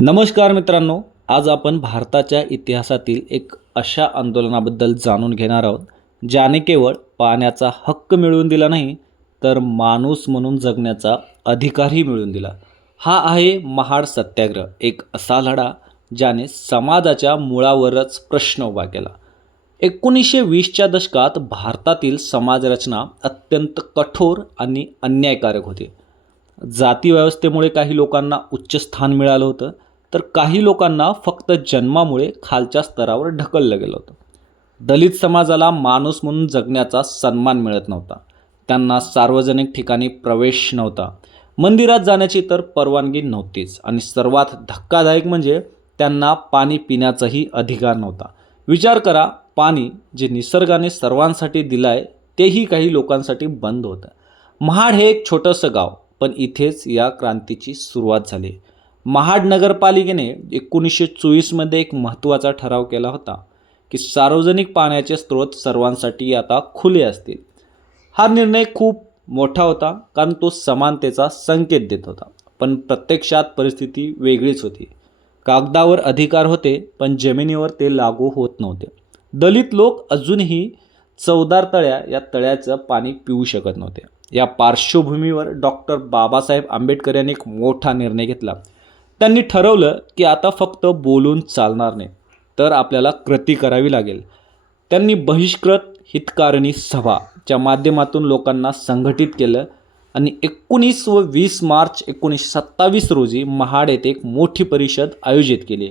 नमस्कार मित्रांनो, आज आपण भारताच्या इतिहासातील एक अशा आंदोलनाबद्दल जाणून घेणार आहोत, ज्याने केवळ पाण्याचा हक्क मिळवून दिला नाही, तर माणूस म्हणून जगण्याचा अधिकारही मिळवून दिला. हा आहे महाड सत्याग्रह, एक असा लढा ज्याने समाजाच्या मुळावरच प्रश्न उभा केला. 1920च्या दशकात भारतातील समाजरचना अत्यंत कठोर आणि अन्यायकारक होती. जाती व्यवस्थेमुळे काही लोकांना उच्च स्थान मिळालं होतं, तर काही लोकांना फक्त जन्मामुळे खालच्या स्तरावर ढकललं गेलं होतं. दलित समाजाला माणूस म्हणून जगण्याचा सन्मान मिळत नव्हता. त्यांना सार्वजनिक ठिकाणी प्रवेश नव्हता. मंदिरात जाण्याची तर परवानगी नव्हतीच, आणि सर्वात धक्कादायक म्हणजे त्यांना पाणी पिण्याचाही अधिकार नव्हता. विचार करा, पाणी जे निसर्गाने सर्वांसाठी दिलं आहे, तेही काही लोकांसाठी बंद होतं. महाड हे एक छोटंसं गाव, पण इथेच या क्रांतीची सुरुवात झाली. महाड नगरपालिकेने 1924मध्ये एक महत्त्वाचा ठराव केला होता की सार्वजनिक पाण्याचे स्रोत सर्वांसाठी आता खुले असतील. हा निर्णय खूप मोठा होता, कारण तो समानतेचा संकेत देत होता. पण प्रत्यक्षात परिस्थिती वेगळीच होती. कागदावर अधिकार होते, पण जमिनीवर ते लागू होत नव्हते. दलित लोक अजूनही चवदार तळ्या या तळ्याचं पाणी पिऊ शकत नव्हते. या पार्श्वभूमीवर डॉक्टर बाबासाहेब आंबेडकर यांनी एक मोठा निर्णय घेतला. त्यांनी ठरवलं की आता फक्त बोलून चालणार नाही, तर आपल्याला कृती करावी लागेल. त्यांनी बहिष्कृत हितकारणी सभाच्या माध्यमातून लोकांना संघटित केलं, आणि 19 व 20 मार्च 1927 रोजी महाड येथे एक मोठी परिषद आयोजित केली.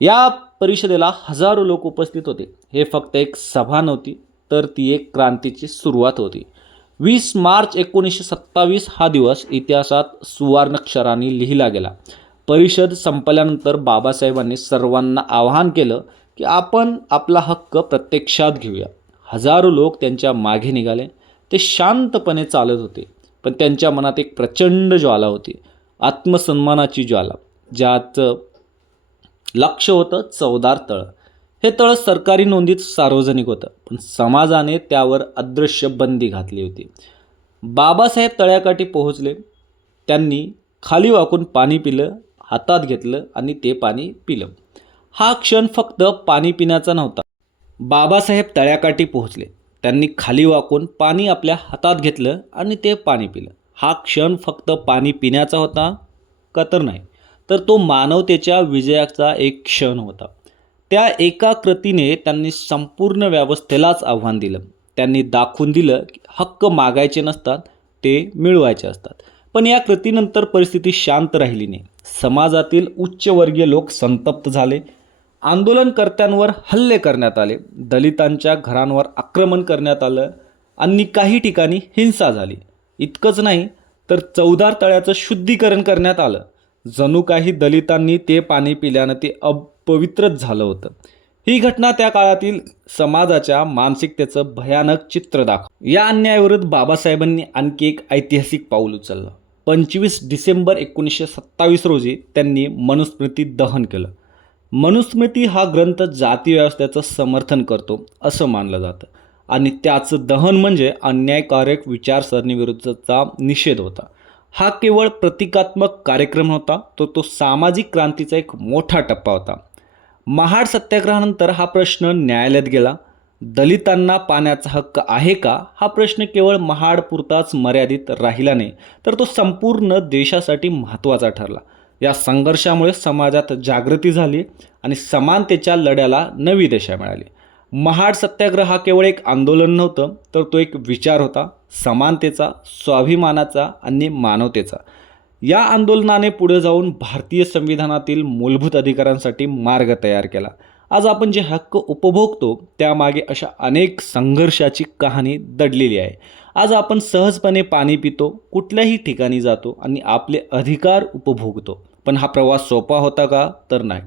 या परिषदेला हजारो लोक उपस्थित होते. हे फक्त एक सभा नव्हती, तर ती एक क्रांतीची सुरुवात होती. 20 मार्च 1927 हा दिवस इतिहासात सुवर्णाक्षरांनी लिहिला गेला. परिषद संपल्यानंतर बाबासाहेबांनी सर्वांना आवाहन केलं की आपण आपला हक्क प्रत्यक्षात घेऊया. हजारो लोक त्यांच्या मागे निघाले. ते शांतपणे चालत होते, पण त्यांच्या मनात एक प्रचंड ज्वाला होती, आत्मसन्मानाची ज्वाला, ज्याचं लक्ष होतं चवदार तळं. हे तळं सरकारी नोंदीत सार्वजनिक होतं, पण समाजाने त्यावर अदृश्य बंदी घातली होती. बाबासाहेब तळ्याकाठी पोहोचले. त्यांनी खाली वाकून पाणी पिलं, हातात घेतलं आणि ते पाणी पिलं. हा क्षण फक्त पाणी पिण्याचा नव्हता. बाबासाहेब तळ्याकाठी पोहोचले. त्यांनी खाली वाकून पाणी आपल्या हातात घेतलं आणि ते पाणी पिलं. हा क्षण फक्त पाणी पिण्याचा होता का? तर नाही, तर तो मानवतेच्या विजयाचा एक क्षण होता. त्या एका कृतीने त्यांनी संपूर्ण व्यवस्थेलाच आव्हान दिलं. त्यांनी दाखवून दिलं की हक्क मागायचे नसतात, ते मिळवायचे असतात. पण या कृतीनंतर परिस्थिती शांत राहिली नाही. समाजातील उच्चवर्गीय लोक संतप्त झाले. आंदोलनकर्त्यांवर हल्ले करण्यात आले. दलितांच्या घरांवर आक्रमण करण्यात आलं आणि काही ठिकाणी हिंसा झाली. इतकंच नाही, तर चवदार तळ्याचं शुद्धीकरण करण्यात आलं. जणू काही दलितांनी ते पाणी पिल्यानं ते अपवित्रच झालं होतं. ही घटना त्या काळातील समाजाच्या मानसिकतेचं भयानक चित्र दाखव. या अन्यायाविरुद्ध बाबासाहेबांनी आणखी एक ऐतिहासिक पाऊल उचललं. 25 डिसेंबर 1927 रोजी त्यांनी मनुस्मृती दहन केलं. मनुस्मृती हा ग्रंथ जाती व्यवस्थेचं समर्थन करतो असं मानलं जातं, आणि त्याचं दहन म्हणजे अन्यायकारक विचारसरणीविरुद्धचा निषेध होता. हा केवळ प्रतिकात्मक कार्यक्रम होता, तो सामाजिक क्रांतीचा एक मोठा टप्पा होता. महाड सत्याग्रहानंतर हा प्रश्न न्यायालयात गेला. दलितांना पाण्याचा हक्क आहे का, हा प्रश्न केवळ महाडपुरताच मर्यादित राहिला नाही, तर तो संपूर्ण देशासाठी महत्त्वाचा ठरला. या संघर्षामुळे समाजात जागृती झाली आणि समानतेच्या लढ्याला नवी दिशा मिळाली. महाड सत्याग्रह हा केवळ एक आंदोलन नव्हतं, तर तो एक विचार होता, समानतेचा, स्वाभिमानाचा आणि मानवतेचा. या आंदोलनाने पुढे जाऊन भारतीय संविधानातील मूलभूत अधिकारांसाठी मार्ग तयार केला. आज आपण जे हक्क उपभोगतो, त्यामागे अशा अनेक संघर्षाची कहाणी दडलेली आहे. आज आपण सहजपणे पाणी पितो, कुठल्याही ठिकाणी जातो आणि आपले अधिकार उपभोगतो. पण हा प्रवास सोपा होता का? तर नाही.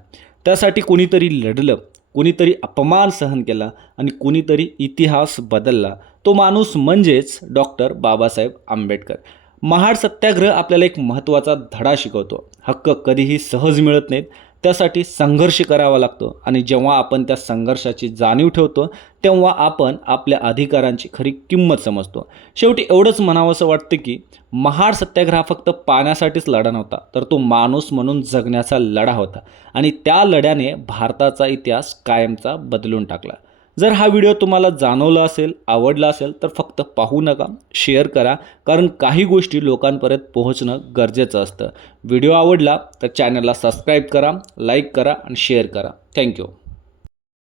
त्यासाठी कुणीतरी लढलं, कुणीतरी अपमान सहन केला आणि कुणीतरी इतिहास बदलला. तो माणूस म्हणजेच डॉक्टर बाबासाहेब आंबेडकर. महाड सत्याग्रह आपल्याला एक महत्त्वाचा धडा शिकवतो. हक्क कधीही सहज मिळत नाहीत, त्यासाठी संघर्ष करावा लागतो आणि जेव्हा आपण त्या संघर्षाची जाणीव ठेवतो तेव्हा आपण आपल्या अधिकारांची खरी किंमत समजतो. शेवटी एवढंच म्हणावंसं वाटतं की महाड सत्याग्रह फक्त पाण्यासाठीच लढा नव्हता, तर तो माणूस म्हणून जगण्याचा लढा होता आणि त्या लढ्याने भारताचा इतिहास कायमचा बदलून टाकला. जर हा व्हिडिओ तुम्हाला जाणवला असेल, आवडला असेल तर फक्त पाहू नका, शेअर करा, कारण काही गोष्टी लोकांपर्यंत पोहोचणं गरजेचं असतं. व्हिडिओ आवडला तर चॅनलला सबस्क्राईब करा, लाईक करा आणि शेअर करा. थँक्यू.